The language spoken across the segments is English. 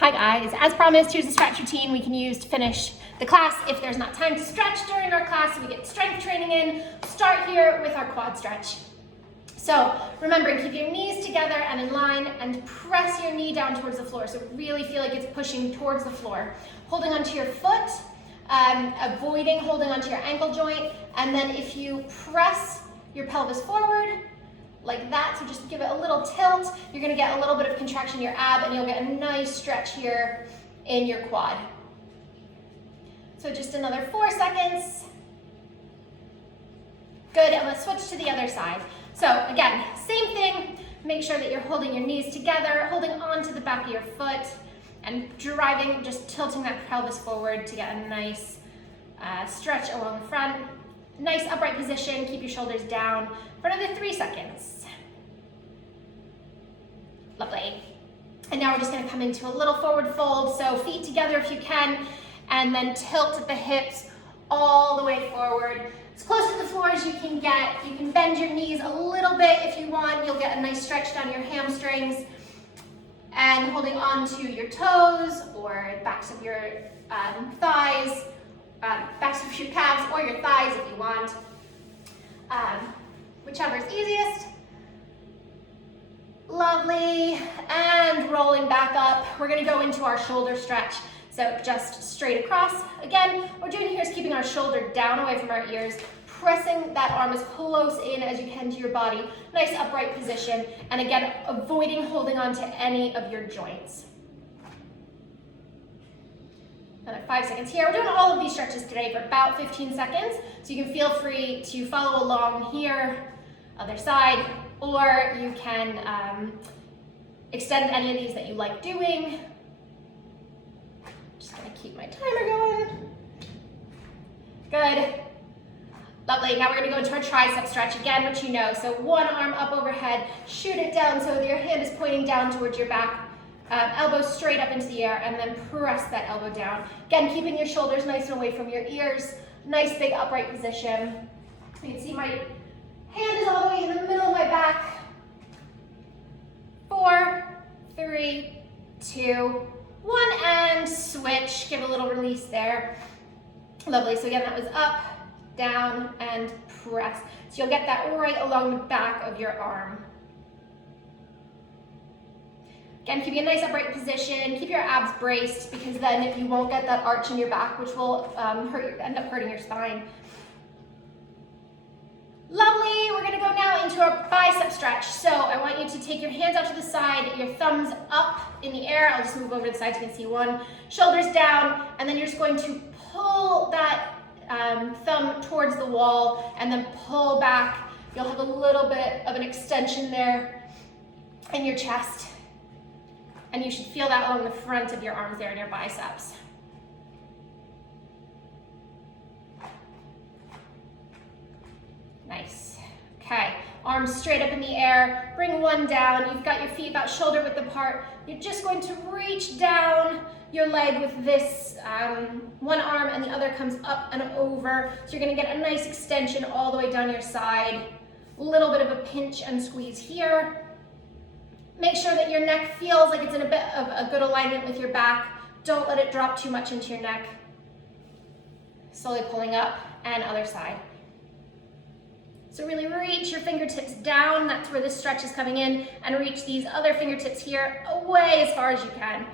Hi guys, as promised, here's a stretch routine we can use to finish the class if there's not time to stretch during our class so we get strength training in. Start here with our quad stretch. So remembering, keep your knees together and in line and press your knee down towards the floor. So really feel like it's pushing towards the floor. Holding onto your foot, avoiding holding onto your ankle joint, and then if you press your pelvis forward, like that, so just give it a little tilt, you're gonna get a little bit of contraction in your ab and you'll get a nice stretch here in your quad. So just another 4 seconds. Good, and let's switch to the other side. So again, same thing, make sure that you're holding your knees together, holding onto the back of your foot, and driving, just tilting that pelvis forward to get a nice stretch along the front. Nice upright position, keep your shoulders down for another 3 seconds. Lovely. And now we're just gonna come into a little forward fold, so feet together if you can, and then tilt at the hips all the way forward. As close to the floor as you can get. You can bend your knees a little bit if you want. You'll get a nice stretch down your hamstrings. And holding on to your toes or backs of your thighs, backs of your calves or your thighs if you want. Whichever is easiest. Lovely, and rolling back up. We're gonna go into our shoulder stretch. So just straight across. Again, what we're doing here is keeping our shoulder down away from our ears, pressing that arm as close in as you can to your body. Nice upright position. And again, avoiding holding on to any of your joints. Another 5 seconds here. We're doing all of these stretches today for about 15 seconds. So you can feel free to follow along here, other side, or you can extend any of these that you like doing. Just gonna keep my timer going. Good. Lovely. Now we're gonna go into our tricep stretch again, which you know. So one arm up overhead, shoot it down so that your hand is pointing down towards your back. Elbow straight up into the air, and then press that elbow down. Again, keeping your shoulders nice and away from your ears. Nice big upright position. You can see my hand is all the way in the middle of my back. 4, 3, 2, 1, and switch. Give a little release there. Lovely. So again, that was up, down, and press. So you'll get that right along the back of your arm. Again, keeping a nice upright position. Keep your abs braced because then you won't get that arch in your back, which will end up hurting your spine. Lovely. We're gonna go now into our bicep stretch. So I want you to take your hands out to the side, your thumbs up in the air. I'll just move over to the side so you can see one. Shoulders down, and then you're just going to pull that thumb towards the wall and then pull back. You'll have a little bit of an extension there in your chest. And you should feel that along the front of your arms there in your biceps. Nice. Okay, arms straight up in the air. Bring one down. You've got your feet about shoulder width apart. You're just going to reach down your leg with this one arm, and the other comes up and over. So you're gonna get a nice extension all the way down your side. A little bit of a pinch and squeeze here. Make sure that your neck feels like it's in a bit of a good alignment with your back. Don't let it drop too much into your neck. Slowly pulling up, and other side. So really reach your fingertips down. That's where this stretch is coming in, and reach these other fingertips here away as far as you can.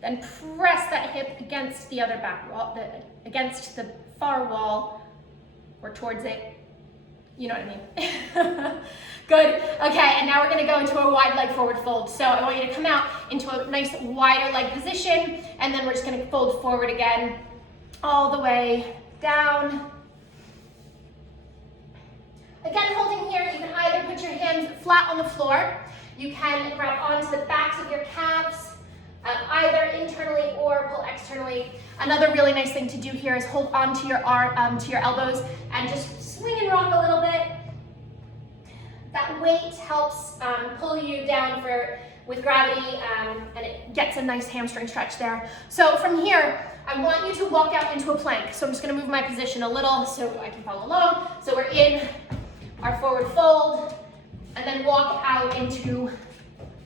Then press that hip against the other back wall, against the far wall, or towards it. You know what I mean. Good. Okay, and now we're gonna go into a wide leg forward fold. So I want you to come out into a nice wider leg position, and then we're just gonna fold forward again, all the way down. Again, holding here, you can either put your hands flat on the floor, you can grab onto the backs of your calves, either internally or pull externally. Another really nice thing to do here is hold onto your arm, to your elbows, and just swing and rock a little bit. That weight helps pull you down with gravity, and it gets a nice hamstring stretch there. So from here, I want you to walk out into a plank. So I'm just gonna move my position a little so I can follow along. So we're in our forward fold, and then walk out into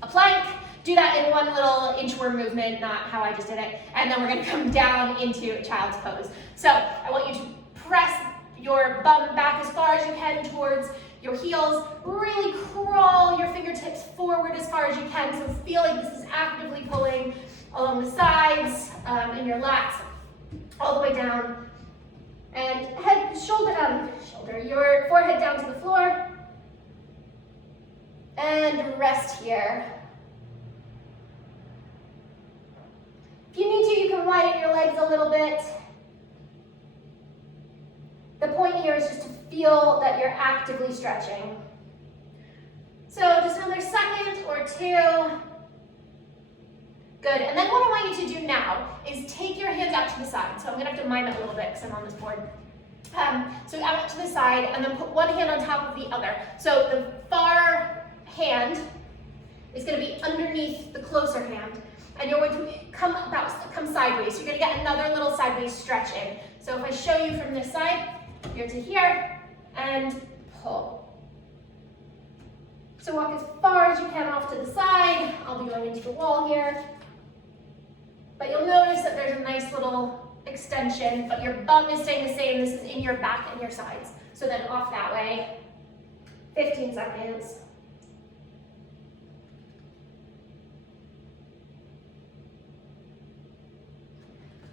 a plank. Do that in one little inchworm movement, not how I just did it. And then we're gonna come down into child's pose. So I want you to press your bum back as far as you can towards your heels. Really crawl your fingertips forward as far as you can. So feel like this is actively pulling along the sides and your lats all the way down. And head, your forehead down to the floor. And rest here. If you need to, you can widen your legs a little bit. The point here is just to feel that you're actively stretching. So just another second or two. Good, and then what I want you to do now is take your hands out to the side. So I'm gonna have to mime it a little bit because I'm on this board. So out to the side and then put one hand on top of the other. So the far hand is gonna be underneath the closer hand and you're going to come sideways. So you're gonna get another little sideways stretch in. So if I show you from this side, here to here, and pull. So walk as far as you can off to the side. I'll be going into the wall here. But you'll notice that there's a nice little extension, but your bum is staying the same. This is in your back and your sides. So then off that way, 15 seconds.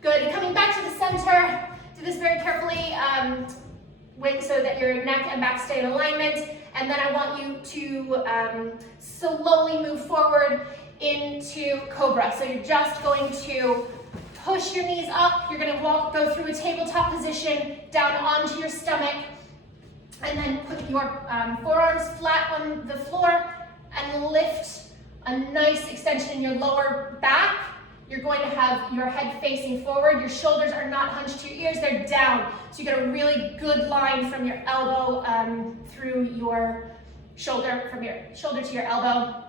Good, coming back to the center. Do this very carefully so that your neck and back stay in alignment. And then I want you to slowly move forward into Cobra. So you're just going to push your knees up. You're going to go through a tabletop position down onto your stomach. And then put your forearms flat on the floor and lift a nice extension in your lower back. You're going to have your head facing forward. Your shoulders are not hunched to your ears, they're down. So you get a really good line from your elbow through your shoulder, from your shoulder to your elbow.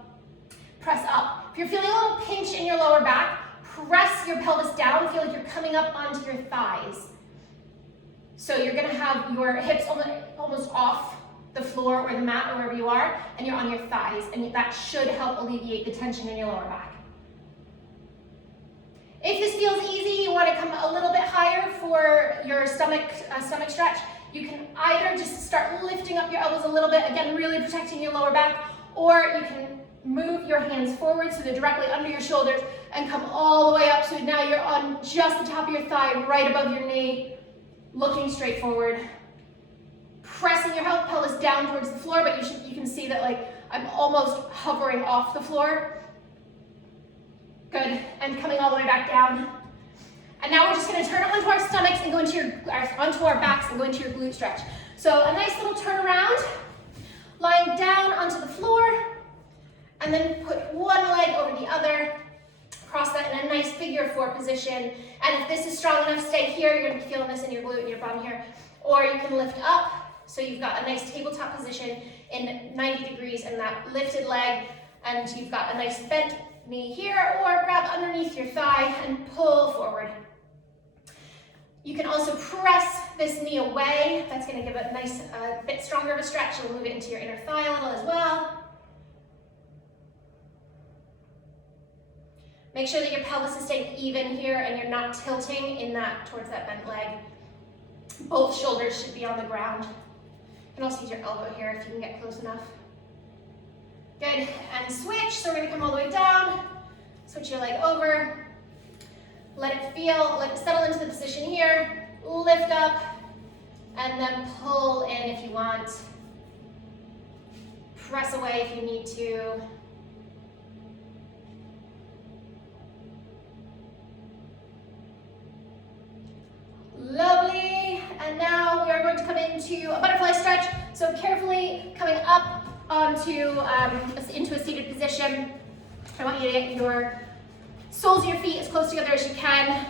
Press up. If you're feeling a little pinch in your lower back, press your pelvis down. Feel like you're coming up onto your thighs. So you're gonna have your hips almost off the floor or the mat or wherever you are, and you're on your thighs, and that should help alleviate the tension in your lower back. If this feels easy, you want to come a little bit higher for your stomach stretch. You can either just start lifting up your elbows a little bit, again, really protecting your lower back, or you can move your hands forward so they're directly under your shoulders and come all the way up so now you're on just the top of your thigh, right above your knee, looking straight forward. Pressing your pelvis down towards the floor, but you can see that like I'm almost hovering off the floor. Good, and coming all the way back down. And now we're just gonna turn onto our stomachs and go onto our backs and go into your glute stretch. So a nice little turn around, lying down onto the floor, and then put one leg over the other, cross that in a nice figure 4 position. And if this is strong enough, stay here. You're gonna be feeling this in your glute and your bum here. Or you can lift up, so you've got a nice tabletop position in 90 degrees and that lifted leg, and you've got a nice bent knee here, or grab underneath your thigh and pull forward. You can also press this knee away. That's going to give it a nice bit stronger of a stretch. You'll move it into your inner thigh a little as well. Make sure that your pelvis is staying even here and you're not tilting towards that bent leg. Both shoulders should be on the ground. You can also use your elbow here if you can get close enough. Good, and switch. So we're gonna come all the way down, switch your leg over, let it settle into the position here, lift up, and then pull in if you want. Press away if you need to. Lovely, and now we are going to come into a butterfly stretch. So carefully coming up into a seated position. I want you to get your soles of your feet as close together as you can,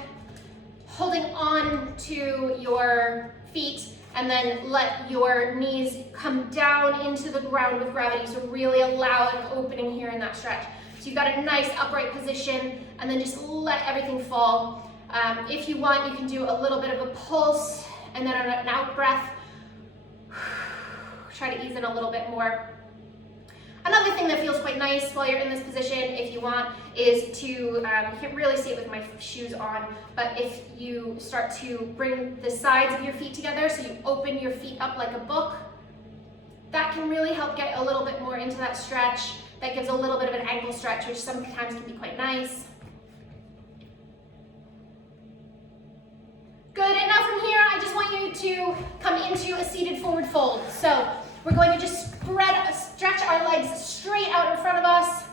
holding on to your feet, and then let your knees come down into the ground with gravity. So really allow an opening here in that stretch. So you've got a nice upright position, and then just let everything fall. If you want, you can do a little bit of a pulse, and then an out breath. Try to ease in a little bit more. Another thing that feels quite nice while you're in this position, if you want, is to, you can't really see it with my shoes on, but if you start to bring the sides of your feet together, so you open your feet up like a book, that can really help get a little bit more into that stretch. That gives a little bit of an ankle stretch, which sometimes can be quite nice. Good, and now from here, I just want you to come into a seated forward fold. So we're going to just stretch our legs straight out in front of us,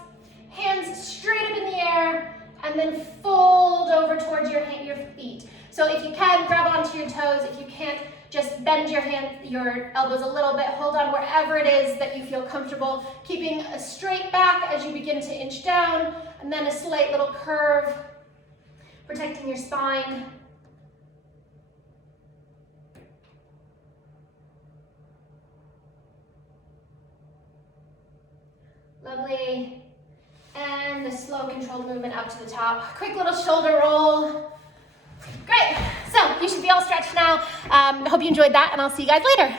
hands straight up in the air, and then fold over towards your feet. So if you can, grab onto your toes. If you can't, just bend your elbows a little bit. Hold on wherever it is that you feel comfortable, keeping a straight back as you begin to inch down, and then a slight little curve, protecting your spine. Lovely. And the slow controlled movement up to the top. Quick little shoulder roll. Great. So you should be all stretched now. I hope you enjoyed that, and I'll see you guys later.